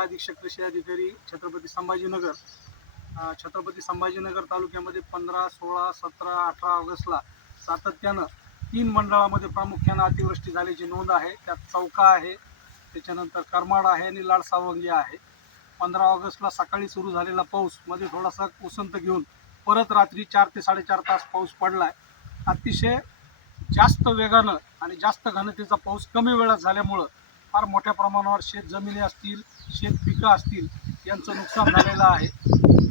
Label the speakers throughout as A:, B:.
A: जिल्हा अधीक्षक कृषी अधिकारी छत्रपती संभाजीनगर. छत्रपती संभाजीनगर तालुक्यामध्ये पंधरा सोळा सतरा अठरा ऑगस्टला सातत्यानं तीन मंडळामध्ये प्रामुख्यानं अतिवृष्टी झाल्याची नोंद आहे. त्यात चौका आहे त्याच्यानंतर करमाड आहे आणि लाडसावंगी आहे. पंधरा ऑगस्टला सकाळी सुरू झालेला पाऊसमध्ये थोडासा उसंत घेऊन परत रात्री चार ते साडेचार तास पाऊस पडला आहे अतिशय जास्त वेगानं आणि जास्त घनतेचा पाऊस कमी वेळात झाल्यामुळं फार मोठ्या प्रमाणावर शेत जमिनी असतील शेत पिकं असतील यांचं नुकसान झालेलं आहे.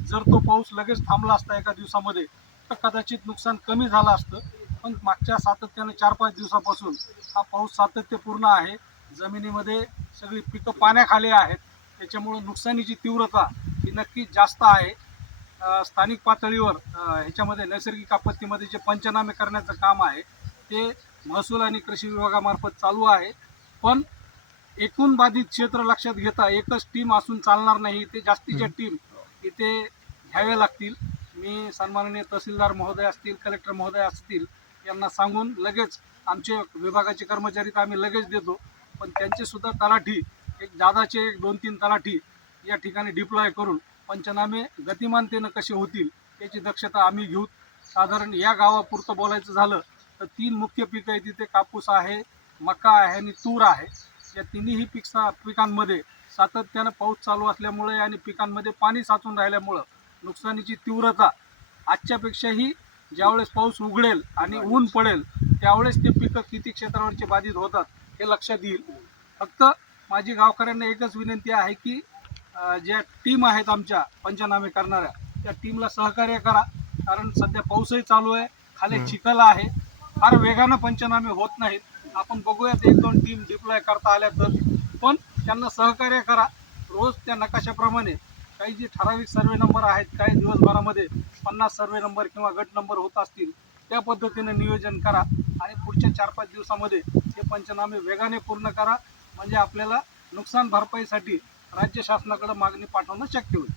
A: जर तो पाऊस लगेच थांबला असता एका दिवसामध्ये तर कदाचित नुकसान कमी झालं असतं. पण मागच्या सातत्याने चार पाच दिवसापासून हा पाऊस सातत्यपूर्ण आहे. जमिनीमध्ये सगळी पिकं पाण्याखाली आहेत. त्याच्यामुळं नुकसानीची तीव्रता ही नक्कीच जास्त आहे. स्थानिक पातळीवर ह्याच्यामध्ये नैसर्गिक आपत्तीमध्ये जे पंचनामे करण्याचं काम आहे ते महसूल आणि कृषी विभागामार्फत चालू आहे. पण एकूण बाधित क्षेत्र लक्षात घेता एकच टीम असून चालणार नाही. ते जास्तीच्या टीम इथे घ्याव्या लागतील. मी सन्माननीय तहसीलदार महोदय असतील कलेक्टर महोदय असतील यांना सांगून लगेच आमचे विभागाचे कर्मचारी तर आम्ही लगेच देतो. पण त्यांचे सुद्धा तलाठी एक दादाचे एक दोन तीन तलाठी या ठिकाणी डिप्लॉय करून पंचनामे गतिमानतेनं कसे होतील याची दक्षता आम्ही घेऊ. साधारण या गावापुरतं बोलायचं झालं तर तीन मुख्य पिकं आहेत. तिथे कापूस आहे मका आहे आणि तूर आहे. या तिन्ही पिकसा पिकांमध्ये सातत्यानं पाऊस चालू असल्यामुळे आणि पिकांमध्ये पाणी साचून राहिल्यामुळं नुकसानीची तीव्रता आजच्यापेक्षाही ज्यावेळेस पाऊस उघडेल आणि ऊन पडेल त्यावेळेस ते पिकं किती क्षेत्रावरचे बाधित होतात हे लक्षात येईल. फक्त माझी गावकऱ्यांना एकच विनंती आहे की ज्या टीम आहेत आमच्या पंचनामे करणाऱ्या त्या टीमला सहकार्य करा. कारण सध्या पाऊसही चालू आहे खाली चिखल आहे. फार वेगानं पंचनामे होत नाहीत. आपण बघूयात एक दोन टीम डिप्लॉय करता आल्या तर. पण त्यांना सहकार्य करा. रोज त्या नकाशाप्रमाणे काही जे ठराविक सर्वे नंबर आहेत काही दिवसभरामध्ये पन्नास सर्वे नंबर किंवा गट नंबर होत असतील त्या पद्धतीने नियोजन करा आणि पुढच्या चार पाच दिवसामध्ये हे पंचनामे वेगाने पूर्ण करा. म्हणजे आपल्याला नुकसान भरपाईसाठी राज्य शासनाकडे मागणी पाठवणं शक्य होईल.